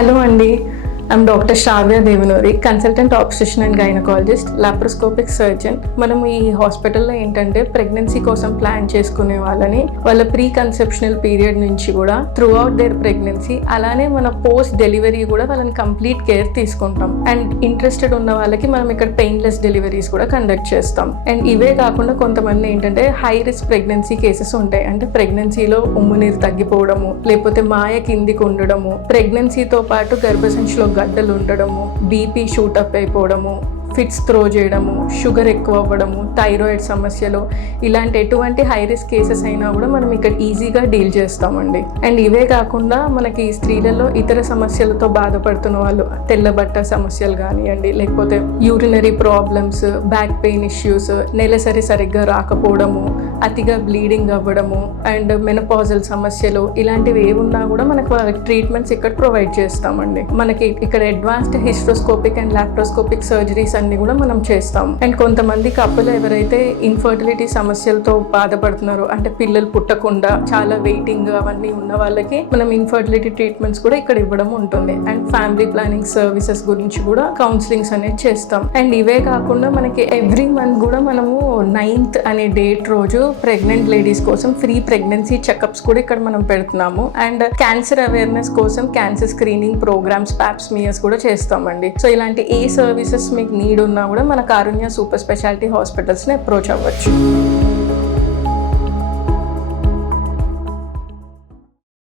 Hello అండి, I'm doctor Sravya Devanuri, consultant obstetrician and gynaecologist, laparoscopic surgeon. మనం ఈ హాస్పిటల్లో ఏంటంటే ప్రెగ్నెన్సీ కోసం ప్లాన్ చేసుకునే వాళ్ళని వాళ్ళ ప్రీ కన్సెప్షనల్ పీరియడ్ నుంచి కూడా త్రూ అవుట్ దేర్ ప్రెగ్నెన్సీ, అలానే మన పోస్ట్ డెలివరీ కూడా వాళ్ళని కంప్లీట్ కేర్ తీసుకుంటాం. అండ్ ఇంట్రెస్టెడ్ ఉన్న వాళ్ళకి మనం ఇక్కడ పెయిన్లెస్ డెలివరీస్ కూడా కండక్ట్ చేస్తాం. అండ్ ఇవే కాకుండా కొంతమంది ఏంటంటే హై రిస్క్ ప్రెగ్నెన్సీ కేసెస్ ఉంటాయి. అంటే ప్రెగ్నెన్సీలో ఉమ్ము నీరు తగ్గిపోవడము, లేకపోతే మాయ కిందికి ఉండడము, ప్రెగ్నెన్సీతో పాటు గర్భసంచిలో గడ్డలు ఉండడము, బీపీ షూటప్ అయిపోవడము, ఫిట్స్ త్రో చేయడము, షుగర్ ఎక్కువ అవ్వడము, థైరాయిడ్ సమస్యలు, ఇలాంటి ఎటువంటి హై రిస్క్ కేసెస్ అయినా కూడా మనం ఇక్కడ ఈజీగా డీల్ చేస్తామండి. అండ్ ఇవే కాకుండా మనకి స్త్రీలలో ఇతర సమస్యలతో బాధపడుతున్న వాళ్ళు, తెల్లబట్ట సమస్యలు కానివ్వండి, లేకపోతే urinary problems, back pain issues, నెలసరి సరిగ్గా రాకపోవడము, అతిగా బ్లీడింగ్ అవ్వడము, అండ్ మెనపాజల్ సమస్యలు, ఇలాంటివి ఏమున్నా కూడా మనకు వాళ్ళకి ట్రీట్మెంట్స్ ఇక్కడ ప్రొవైడ్ చేస్తామండి. మనకి ఇక్కడ advanced hysteroscopic and laparoscopic surgeries అన్ని కూడా మనం చేస్తాం. అండ్ కొంతమంది కప్పులు ఎవరైతే ఇన్ఫర్టిలిటీ సమస్యలతో బాధపడుతున్నారో, అంటే పిల్లలు పుట్టకుండా చాలా వెయిటింగ్ అవన్నీ ఉన్న వాళ్ళకి మనం ఇన్ఫర్టిలిటీ ట్రీట్మెంట్స్ కూడా ఇక్కడ ఇవ్వడం ఉంటుంది. అండ్ ఫ్యామిలీ ప్లానింగ్ సర్వీసెస్ గురించి కూడా కౌన్సిలింగ్స్ అనేది చేస్తాం. అండ్ ఇవే కాకుండా మనకి ఎవ్రీ మంత్ కూడా మనము 9th అనే డేట్ రోజు ప్రెగ్నెంట్ లేడీస్ కోసం ఫ్రీ ప్రెగ్నెన్సీ చెకప్స్ కూడా ఇక్కడ మనం పెడుతున్నాము. అండ్ క్యాన్సర్ అవేర్నెస్ కోసం క్యాన్సర్ స్క్రీనింగ్ ప్రోగ్రామ్స్, ప్యాప్స్మియర్స్ కూడా చేస్తామండి. సో ఇలాంటి ఏ సర్వీసెస్ మీకు నీడ్ ఉన్నా కూడా మన కారుణ్య సూపర్ స్పెషాలిటీ హాస్పిటల్స్ని అప్రోచ్ అవ్వచ్చు.